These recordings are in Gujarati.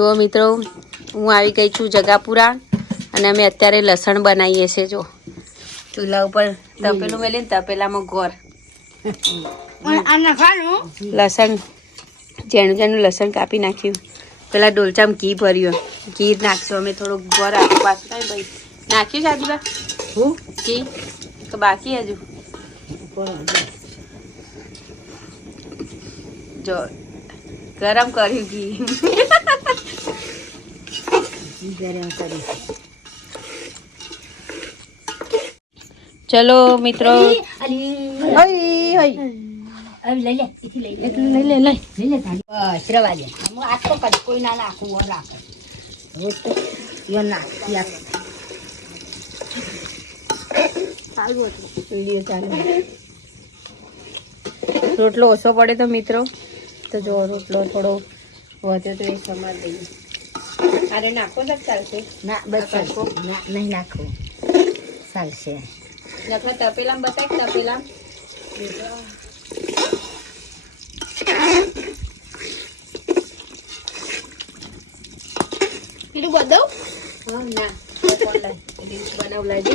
જુઓ મિત્રો હું આવી ગઈ છું જગાપુરા અને અમે અત્યારે લસણ બનાવીએ છીએ જો ચૂલા ઉપર તપેલું મેલીને તપેલામાં ગોર. લસણ જેનું જેનું લસણ કાપી નાખ્યું. પેલા ડોલચામાં ઘી ભર્યું. ઘી નાખશું અમે થોડુંક ગોર આખું પાછું થાય ભાઈ નાખ્યું શાદીબા હું? ઘી? તો બાકી હજુ. જો ગરમ કર્યું ઘી. ગરમ કરી ચલો. મિત્રો રોટલો ઓછો પડે તો મિત્રો. તો જો રોટલો થોડો વધ્યો તો એ સમાર દઈએ. અરે નાખો તો ચાલશે ના બસ ચાલશે. ના નહીં નાખવું ચાલશે નખા તપેલામાં બતાય તપેલા હા ના તો કોણ લાય? ડીશ બનાવ લાવજે.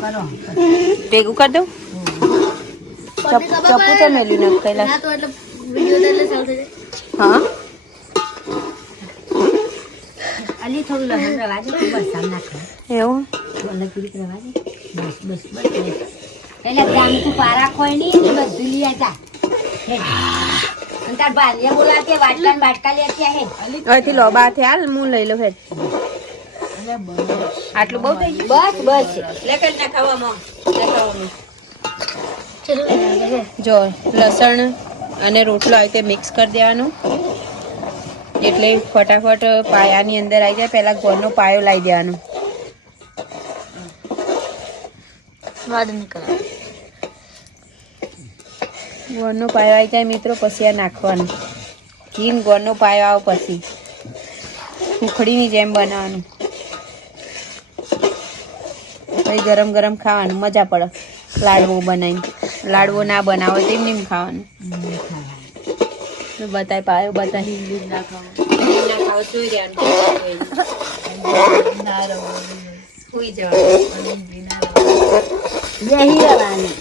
કરો ભેગું કરી દઉં ચપ- ચપ્પુ તો મેલ્યું ને કૈલાસ હા બસ એવું? બસ બસ બસ બસ. એટલે ગામ તું પારા ને બધું લઈ આવતા હે. અને તાર ભાલિયા બોલાતે વાટકા ને બાટકા લેતી હે. હવેથી લોબા થયા હાલ હું લઈ લઉં હેડ. આટલું બહુ થઈ ગયું? બસ બસ. લે કઈ ના ખાવામાં ખાવામાં જો લસણ અને રોટલો આવી રીતે મિક્સ કરી દેવાનું. એટલે ફટાફટ પાયાની અંદર આવી જાય પહેલાં ગોળનો પાયો લાવી દેવાનો. ગોળનો પાયો આવી જાય મિત્રો પછી આ નાખવાનું. ઘીન ગોળનો પાયો આવે પછી. સુખડીની જેમ બનાવવાનું. પછી ગરમ ગરમ ખાવાનું મજા પડે. લાડવો બનાવીને લાડવો ના બનાવો તેમ નહીં ખાવાનું. બતાય પાયો બતાવી ના ખાવો ના ખાવો જોઈ રહ્યા સુઈ જવાનું. રહેવાનું.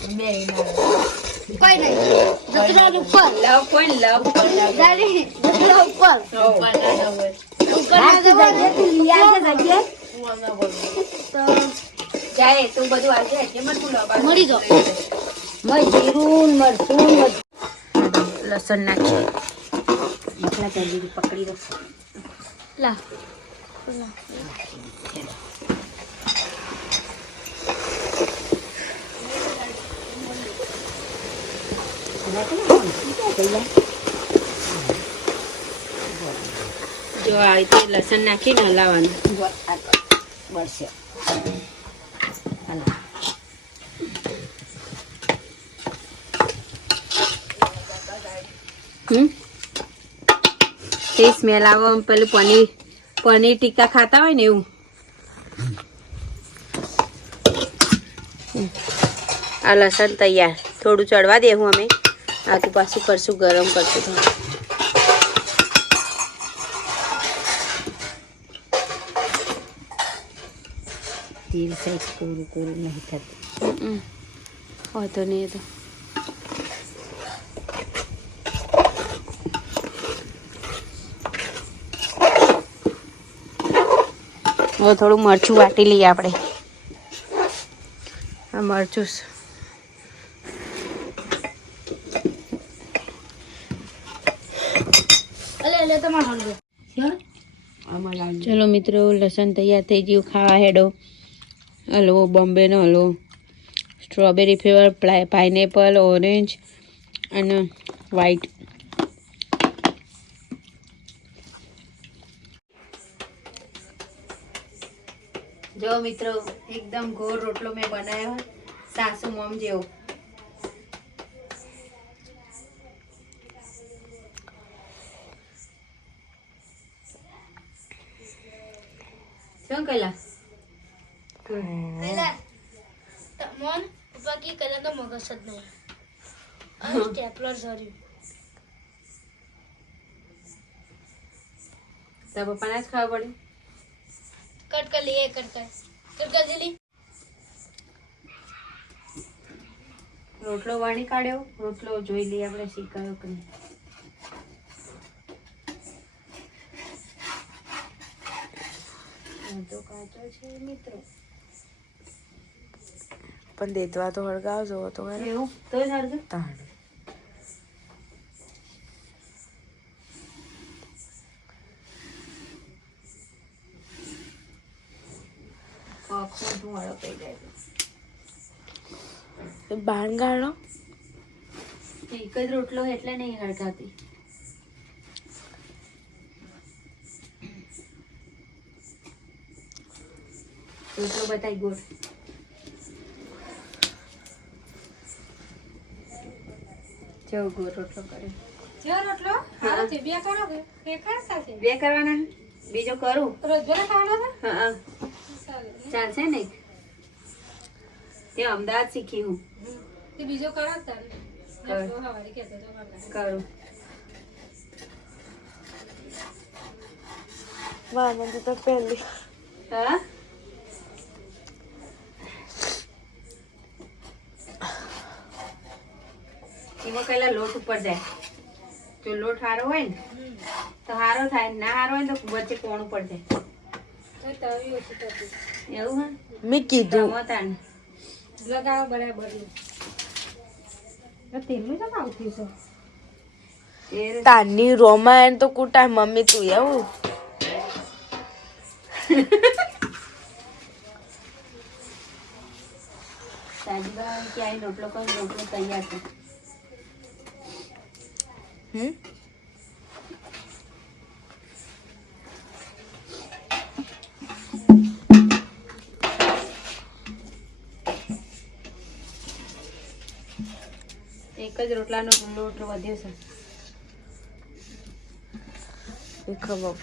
લવ કોઈ લવ લવ જગ્યાએ તું મને તું લવ મળી જાઓ. મય જીરું ને મરચું ને બધું. લસણ નાખીએ એકલા જલ્દી પકડી દો જો આ રીતે લસણ નાખીને હલાવવાનું બળશે હમ? તે સ્મેલ આવે પેલું પનીર પનીર ટીકા ખાતા હોય ને એવું. આ લસણ તૈયાર. થોડું ચડવા દેવું અમે. આગુ પાછું કરશું ગરમ કરશું થોડું. તેલ કોરું કોરું નહીં થતું. વાંધો નહીં તો. હવે થોડું મરચું વાટી લઈએ આપણે. આ મરચું ચલો મિત્રો લસણ તૈયાર થઈ ગયું ખાવા હેડો. હલવો બોમ્બેનો હલવો સ્ટ્રોબેરી ફ્લેવર પાઇનેપલ ઓરેન્જ અને વ્હાઈટ જો મિત્રો એકદમ ગોળ રોટલો મેં બનાવ્યો સાસુ મોમ જેવો. શું કહેલા? પહેલા મન પપ્પા નક્કી કર્યા તો મગજ જ નહીં. અને સ્ટેપલર તારા પપ્પાને જ ખાવા પડે કટ कर लिए कट कर। कट कर दिली રોટલો વાણી કાઢ્યો. રોટલો જોઈ લઈએ આપણે શીખાયો કે નહીં. આ તો કાચો છે મિત્રો. પણ દેતવા તો હળગાવજો તો એવું? તો જ હળગે. તાણ આખું ધુમાડો પડી જાય બાંગાળો? એક જ રોટલો એટલે નહીં હળગાતી રોટલો બતાવી ગોળ. જેવો ગોળ રોટલો કરે જેવો રોટલો? હા. બે કરો કે? એક કરવાના? બીજો કરું? રોજ ખાવાનો હા. ચાલશે ને? તે અમદાવાદ શીખી હું. તે બીજો કરો કર. તો મારે કરું. વાનંદ તો પહેલી. હા? એમાં પહેલા લોટ ઉપર જાય. જો લોટ સારો હોય ને તો સારો થાય. ના સારો હોય ને તો વચ્ચે કોણ ઉપર જાય? એવું મેં કીધું. લગાવો બરાબર તાની રોમાયણ તો કુટાય મમ્મી તું એવું? ક્યાંય રોટલો કોઈ રોટલો તૈયાર છે. હમ? એક જ રોટલાનો લોટ વધ્યો છે. ખબર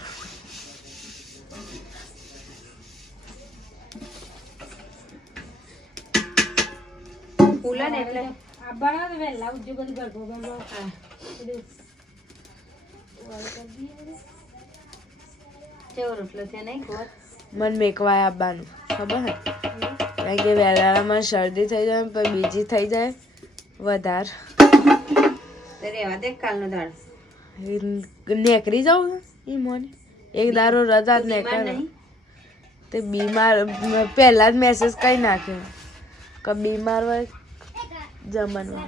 ફૂલે ને એટલે આ બનાવો વહેલા ઉઠજો બધું ગરબો ગરબો હા બધું વાળ કરી દઈએ બધું. કેવો રોટલો છે નહીં ગોળ મન મેકવાય આવવાનું ખબર હે? કારણ કે વહેલામાં શરદી થઈ જાય પછી બીજી થઈ જાય. વધાર. રેવા દે કાલનો દાળ નેકરી જાઉં એ મને. એક દારો રજા જ નેકર નહીં? તે બીમાર પહેલા જ મેસેજ કઈ નાખ્યો. કે બીમાર હોય જમવાનું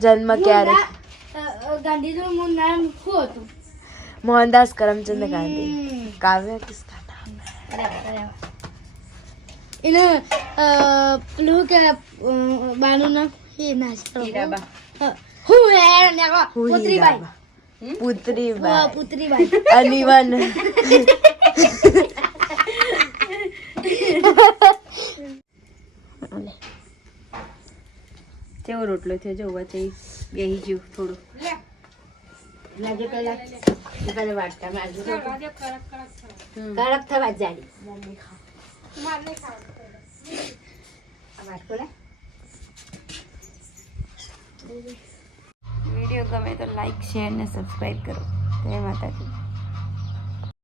જન્મ ક્યારે? ગાંધીનું મૂળ નામ શું હતું? મોહનદાસ કરમચંદ ગાંધી. કાવ્ય કિસકા નામ. એને પેલું કે બાનું નામ? એ ના હીરાબા હું હે ને પુત્રીબાઈ. પુત્રીબાઈ. પુત્રીબાઈ. અનિવન કેવો રોટલો થયો? જો વચ્ચે બેહી ગયું થોડું. લાગે પેલા. પેલા વાટકા કડક થવા જ વીડિયો ગમે તો લાઈક શેર ને સબસ્ક્રાઈબ કરો. જય માતાજી.